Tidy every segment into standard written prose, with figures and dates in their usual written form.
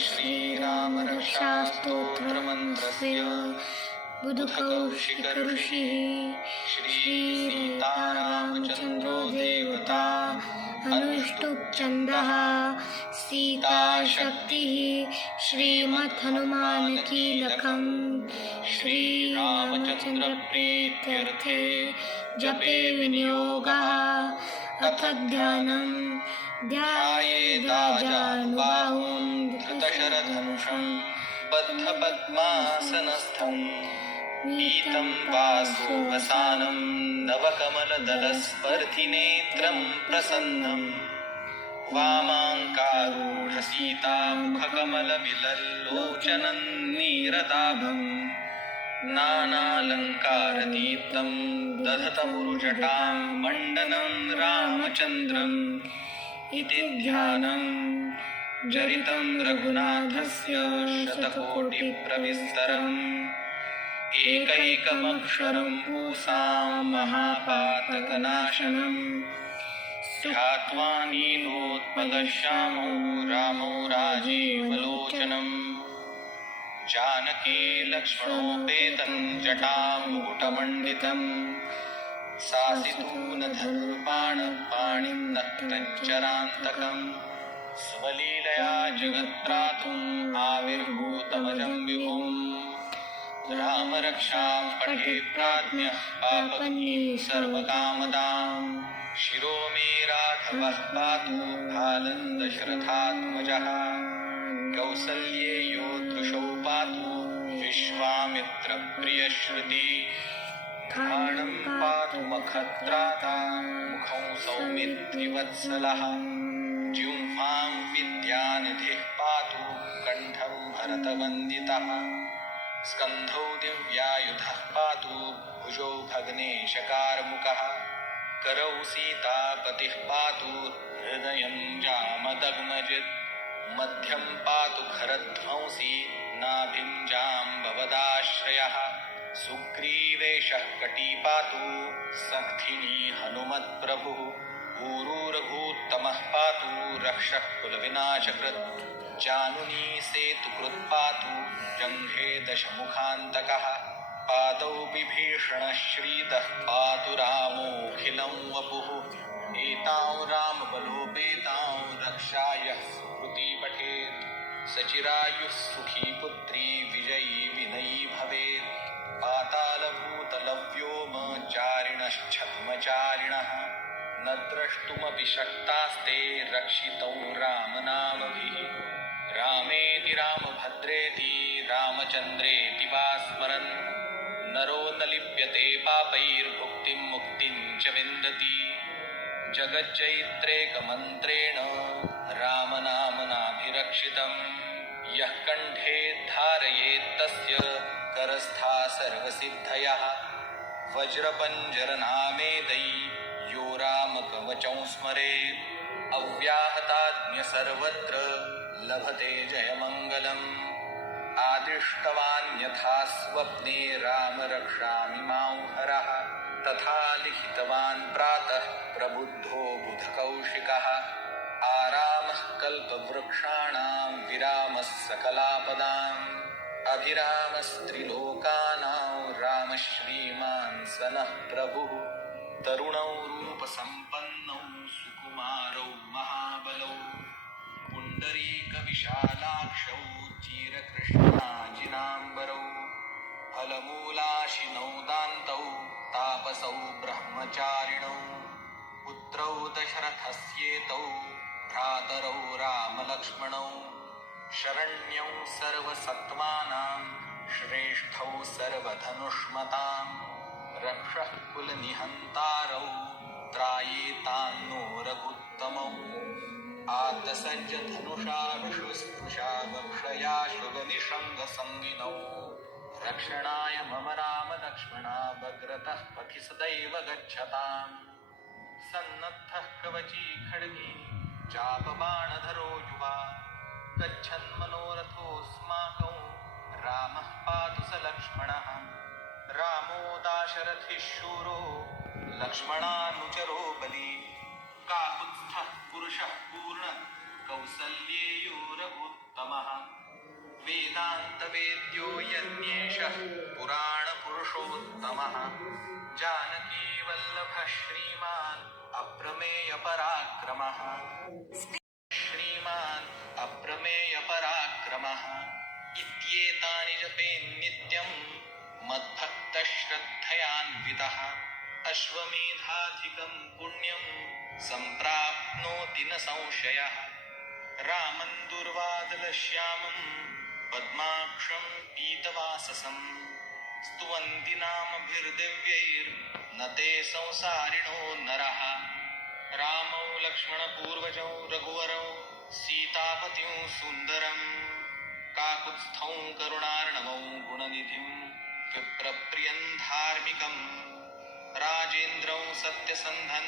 श्रीराम रक्षास्तोत्रमन्त्रस्य बुधकौशिकऋषिः श्रीसीतारामचन्द्रो देवता अनुष्टुप् सीताशक्तिः श्रीमद्हनुमानकीलकम् श्रीरामचन्द्रप्रीत्यर्थे जपे विनियोगः अथ ध्यानं ध्यायेदाजानुबाहुं धृतशरधनुषं बद्धपद्मासनस्थं नीतं वासुवसानं नवकमलदलस्पर्धिनेत्रं प्रसन्नं वामाङ्कारूढसीतामुखकमलविलल्लोचनं नीरदाभं नानालङ्कारदीप्तं दधतमुरुजटां मण्डनं रामचन्द्रम् इति ध्यानं जरितं रघुनाथस्य शतकोटिप्रविस्तरम् एकैकमक्षरं पूसां महापातकनाशनं ध्यात्वा नीलोत्पलश्यामो रामो राजीवलोचनं जानकी लक्ष्मणोपेतं जटां मुकुटमण्डितं सासितूनधनुर्बाणपाणिं नक्तञ्चरान्तकं स्वलीलया जगत्त्रातुम् आविर्भूतमजं विभुम् राम रक्षां पठे प्राज्ञः पापन्ये सर्वकामदां शिरो मे राघवः पातु बालं दशरथात्मजः कौसल्येयो दृशौ पातु विश्वामित्रप्रियश्रुति घ्राणं पातु मखत्राता मुखं सौमित्रिवत्सलः जिह्वां विद्यानिधिः पातु कण्ठं भरतवन्दितः स्कन्धौ दिव्यायुधः पातु भुजौ भग्नेशकारमुकः करौ सीतापतिः पातु हृदयं जामदग्नजित् मध्यं पातु खरध्वंसी नाभिं जाम्बवदाश्रयः सुग्रीवेशः कटी पातु सख्थिनी हनुमत्प्रभुः ऊरूरभूत्तमः पातु रक्षः कुलविनाशकृत् जानुनी सेतुकृत् पातु जङ्घे दशमुखान्तकः पादौ विभीषणः श्रीदः पातु रामोऽखिलं वपुः एतां रामबलोपेतां रक्षायः सुकृती पठेत् सचिरायुः सुखी पुत्री विजयी विनयी भवेत् पातालभूतलव्योमचारिणश्छद्मचारिणः न द्रष्टुमपि शक्तास्ते रक्षितौ रामनामभिः रामेति रामभद्रेति रामचन्द्रेति वा स्मरन् नरो न लिप्यते पापैर्भुक्तिं मुक्तिं च विन्दति जगज्जैत्रेकमन्त्रेण रामनामनाभिरक्षितं यः कण्ठे धारयेत्तस्य करस्था सर्वसिद्धयः वज्रपञ्जरनामेदै यो रामकवचं स्मरेत् अव्याहताज्ञ सर्वत्र लभते जयमङ्गलम् आदिष्टवान् यथा स्वप्ने राम रक्षामि मां हरः तथा लिखितवान् प्रातः प्रबुद्धो बुधकौशिकः आरामः कल्पवृक्षाणां विरामः सकलापदाम् अभिरामस्त्रिलोकानां रामः श्रीमान् सनः प्रभुः तरुणौ रूपसम्पन्नौ सुकुमारौ महाबलौ पुण्डरीकविशालाक्षौ चिरकृष्णाजिनाम्बरौ फलमूलाशिनौ दान्तौ तापसौ ब्रह्मचारिणौ पुत्रौ दशरथस्येतौ भ्रातरौ रामलक्ष्मणौ शरण्यौ सर्वसत्त्वानां श्रेष्ठौ सर्वधनुष्मतां रक्षः कुलनिहन्तारौ त्रायेतान्नो रघुत्तमौ आत्तसज्ज धनुषा विश्वस्पृशा वक्षया शुभनिषङ्गसंगिनौ रक्षणाय मम राम लक्ष्मणा भग्रतः पथि सदैव गच्छताम् सन्नद्धः कवची खड्गी चापबाणधरो युवा गच्छन्मनोरथोऽस्माकं रामः पातु स लक्ष्मणः रामो दाशरथिः शूरो लक्ष्मणानुचरो बली काकुत्स्थः पुरुषः पूर्ण कौसल्येयो रघुत्तमः पुरुषोत्तमः वेदान्तवेद्यो यज्ञेशः पुराणपुरुषोत्तमः जानकीवल्लभः श्रीमान् अप्रमेयपराक्रमः श्रीमान् अप्रमेयपराक्रमः इत्येतानि जपेन्नित्यं मद्भक्तश्रद्धयान्वितः अश्वमेधाधिकं पुण्यं सम्प्राप्नोति न संशयः रामं दुर्वादलश्यामं पद्माक्षं पीतवाससं स्तुवन्ति नामभिर्दिव्यैर्न ते संसारिणो नरः रामौ लक्ष्मणपूर्वजौ रघुवरौ सीतापतिं सुन्दरं काकुत्स्थौ करुणार्णवौ गुणनिधिं विप्रप्रियं धार्मिकं राजेन्द्रौ सत्यसन्धं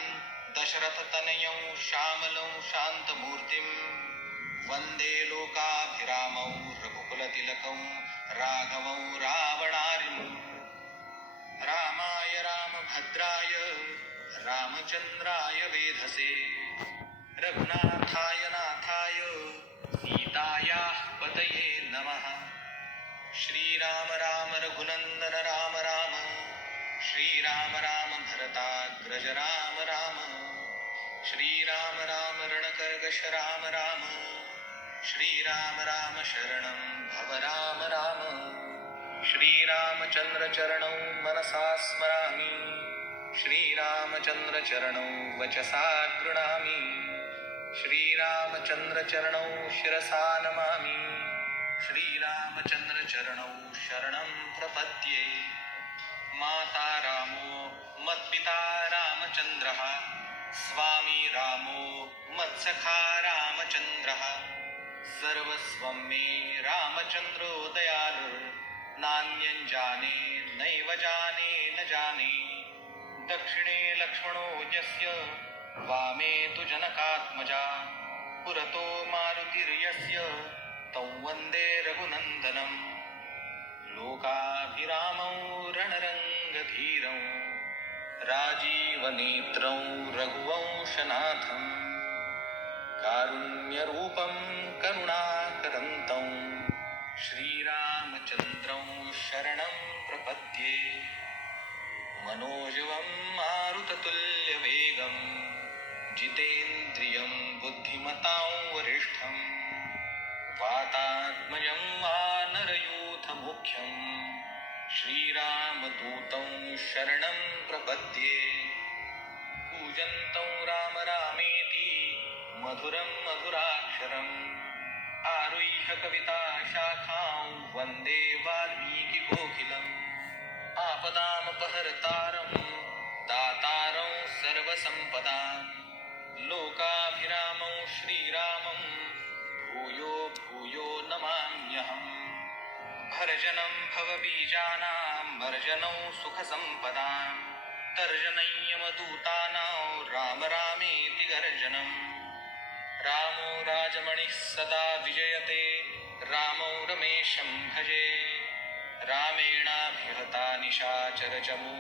दशरथतनयौ श्यामलौ शान्तमूर्तिं वन्दे लोकाभिरामौ रघुकुलतिलकौ राघवौ रावणारिं रामाय रामभद्राय रामचन्द्राय वेधसे रघुनाथाय नाथाय सीतायाः पतये नमः श्रीराम राम रघुनन्दन राम राम श्रीराम राम भरताग्रज राम राम श्रीराम राम रणकर्कश राम राम श्रीराम राम शरणं भव राम राम श्रीरामचन्द्रचरणौ मनसा स्मरामि श्रीरामचन्द्रचरणौ वचसा गृह्णामि श्रीरामचन्द्रचरणौ शिरसा नमामि श्रीरामचन्द्रचरणौ शरणं प्रपद्ये माता रामो मत्पिता रामचन्द्रः स्वामी रामो मत्सखा रामचन्द्रः सर्वस्वं मे रामचन्द्रो दयालुर्नान्यं जाने नैव जाने न जाने दक्षिणे लक्ष्मणो यस्य वामे तु जनकात्मजा पुरतो मारुतिर्यस्य तं वन्दे रघुनन्दनं लोकाभिरामौ रणरङ्गधीरौ राजीवनेत्रौ रघुवंशनाथं कारुण्यरूपं करुणाकरन्तं श्रीरामचन्द्रं शरणं प्रपद्ये मनोजवं मारुततुल्यवेगं जितेन्द्रियं बुद्धिमतां वरिष्ठं वातात्मजं वानरयूथमुख्यं श्रीरामदूतं शरणं प्रपद्ये कूजन्तं राम रामेति मधुरं मधुराक्षरम् आरुह्य कविताशाखां वन्दे वाल्मीकिकोकिलम् आपदामपहर्तारं दातारं सर्वसम्पदां लोकाभिरामं श्रीरामं भूयो भूयो नमाम्यहम् भर्जनं भवबीजानां मर्जनं सुखसम्पदां तर्जनय्यमदूतानां राम रामेति गर्जनम् रामो राजमणिः सदा विजयते रामौ रमेशं भजे रामेणाभिहता निशाचरचमू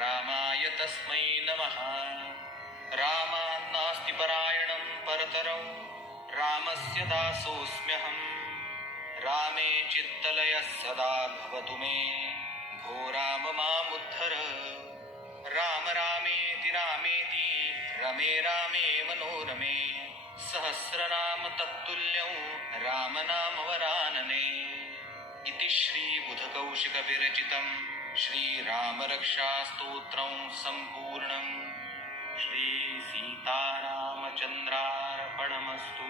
रामाय तस्मै नमः रामान्नास्ति परायणं परतरं रामस्य दासोऽस्म्यहम् रामे चित्तलयः सदा भवतु मे भो राम मामुद्धर राम रामेति रामेति रमे रामे मनोरमे सहस्रनाम तत्तुल्यं रामनामवरानने इति श्रीबुधकौशिकविरचितं श्रीरामरक्षास्तोत्रं सम्पूर्णम् श्रीसीतारामचन्द्रार्पणमस्तु।